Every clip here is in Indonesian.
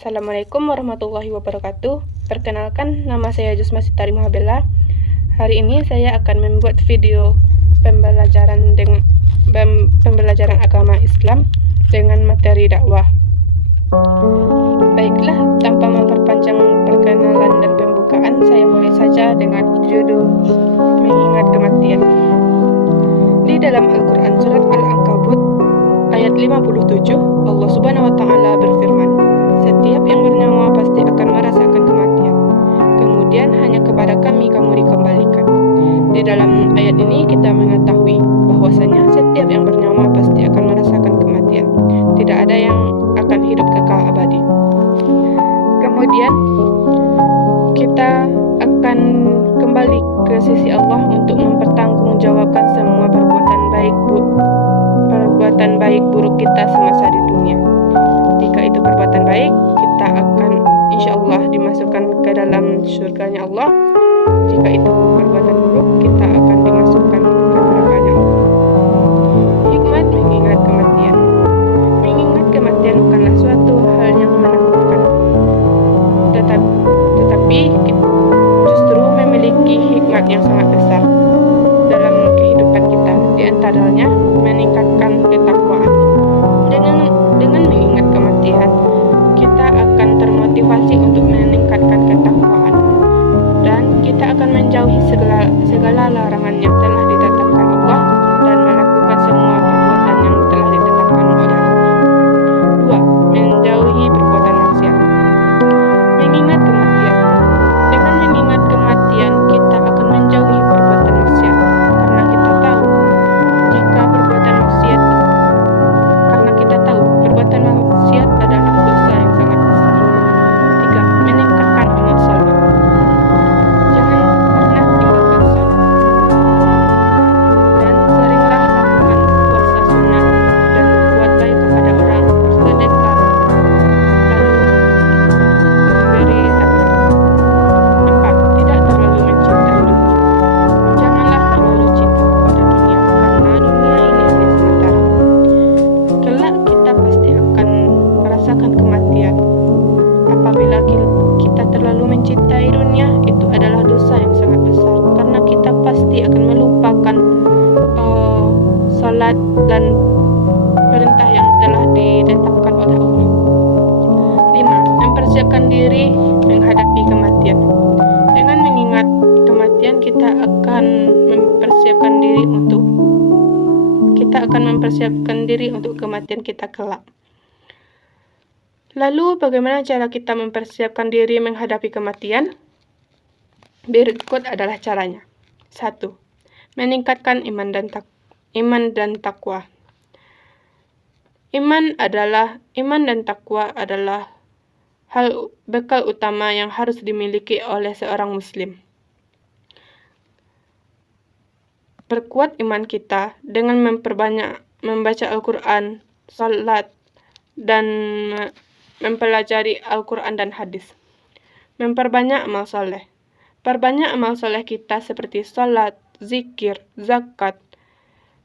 Assalamualaikum warahmatullahi wabarakatuh. Perkenalkan, nama saya Jusma Sitari Mahabela. Hari ini saya akan membuat video pembelajaran agama Islam dengan materi dakwah. Baiklah, tanpa memperpanjang perkenalan dan pembukaan, saya mulai saja dengan judul Mengingat Kematian. Di dalam Al-Quran surat Al-Ankabut ayat 57, Allah Subhanahu wa Ta'ala berfirman, "Setiap yang bernyawa pasti akan merasakan kematian. Kemudian hanya kepada Kami kamu dikembalikan." Di dalam ayat ini kita mengetahui bahwasanya setiap yang bernyawa pasti akan merasakan kematian. Tidak ada yang akan hidup kekal abadi. Kemudian kita akan kembali ke sisi Allah untuk mempertanggungjawabkan semua perbuatan baik buruk kita semasa di dunia. Jika itu perbuatan baik, kita akan insya Allah dimasukkan ke dalam surganya Allah. Jika itu perbuatan buruk, kita akan dimasukkan ke nerakanya Allah. Hikmat mengingat kematian. Mengingat kematian bukanlah suatu hal yang menakutkan, tetapi justru memiliki hikmat yang sangat besar dalam kehidupan kita. Di antaranya meningkatkan ketakwaan. Dengan mengingat kematian, kita akan termotivasi untuk meningkatkan ketakwaan, dan kita akan menjauhi segala larangan yang telah ditetapkan Allah dan melakukan semua perbuatan yang telah ditetapkan oleh Allah. 2. Menjauhi perbuatan maksiat. Mengingat kematian. Dengan mengingat kematian, kita akan menjauhi perbuatan maksiat, karena kita tahu adalah dosa yang sangat besar. 3. Meningkatkan amal saleh. Jangan pernah tinggalkan salat, dan seringlah lakukan puasa sunnah dan berbuat baik kepada orang, bersedekah, lalu memberi zakat. 4. Tidak terlalu mencintai dunia. Janganlah terlalu cinta pada dunia, karena dunia ini hanya sementara. Kelak kita pasti akan merasakan kematian. Apabila kita terlalu mencintai dunia, itu adalah dosa yang sangat besar, karena kita pasti akan melupakan salat dan perintah yang telah ditetapkan oleh Allah. 5. Mempersiapkan diri menghadapi kematian. Dengan mengingat kematian, kita akan mempersiapkan diri untuk kematian kita kelak. Lalu, bagaimana cara kita mempersiapkan diri menghadapi kematian? Berikut adalah caranya. 1. Meningkatkan iman dan takwa. Iman dan takwa adalah hal bekal utama yang harus dimiliki oleh seorang muslim. Perkuat iman kita dengan memperbanyak membaca Al-Quran, salat, dan mempelajari Al-Quran dan hadis. Memperbanyak amal soleh. Perbanyak amal soleh kita seperti salat, zikir, zakat,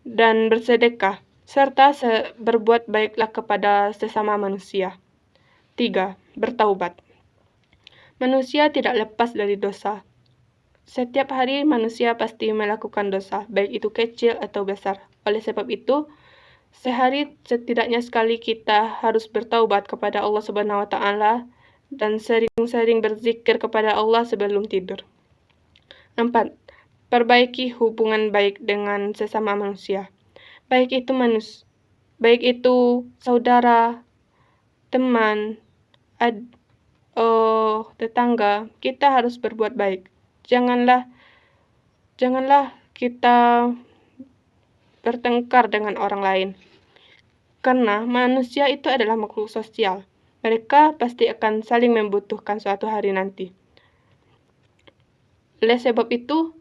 dan bersedekah, serta berbuat baiklah kepada sesama manusia. 3. Bertaubat. Manusia tidak lepas dari dosa. Setiap hari manusia pasti melakukan dosa, baik itu kecil atau besar. Oleh sebab itu, sehari setidaknya sekali kita harus bertaubat kepada Allah Subhanahu wa Ta'ala dan sering-sering berzikir kepada Allah sebelum tidur. 4. Perbaiki hubungan baik dengan sesama manusia. Baik itu saudara, teman, tetangga, kita harus berbuat baik. Janganlah kita bertengkar dengan orang lain, karena manusia itu adalah makhluk sosial. Mereka pasti akan saling membutuhkan suatu hari nanti. Oleh sebab itu,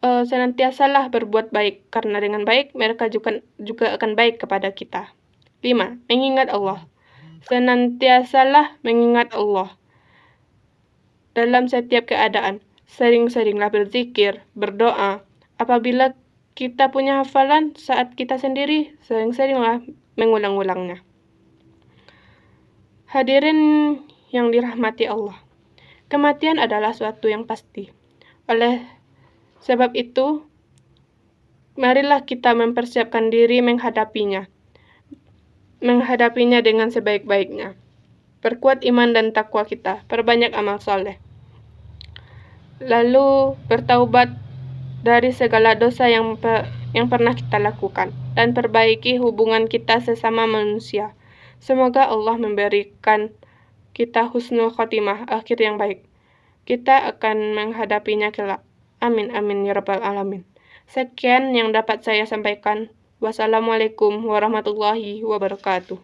senantiasalah berbuat baik, karena dengan baik mereka juga akan baik kepada kita. 5. Mengingat Allah. Senantiasalah mengingat Allah dalam setiap keadaan. Sering-seringlah berzikir, berdoa. Apabila kita punya hafalan saat kita sendiri, sering-seringlah mengulang-ulangnya. Hadirin yang dirahmati Allah, kematian adalah suatu yang pasti. Oleh sebab itu, marilah kita mempersiapkan diri menghadapinya dengan sebaik-baiknya. Perkuat iman dan takwa kita, perbanyak amal soleh. Lalu bertaubat dari segala dosa yang pernah kita lakukan, dan perbaiki hubungan kita sesama manusia. Semoga Allah memberikan kita husnul khotimah, akhir yang baik. Kita akan menghadapinya kelak. Amin, amin, ya rabbal alamin. Sekian yang dapat saya sampaikan. Wassalamualaikum warahmatullahi wabarakatuh.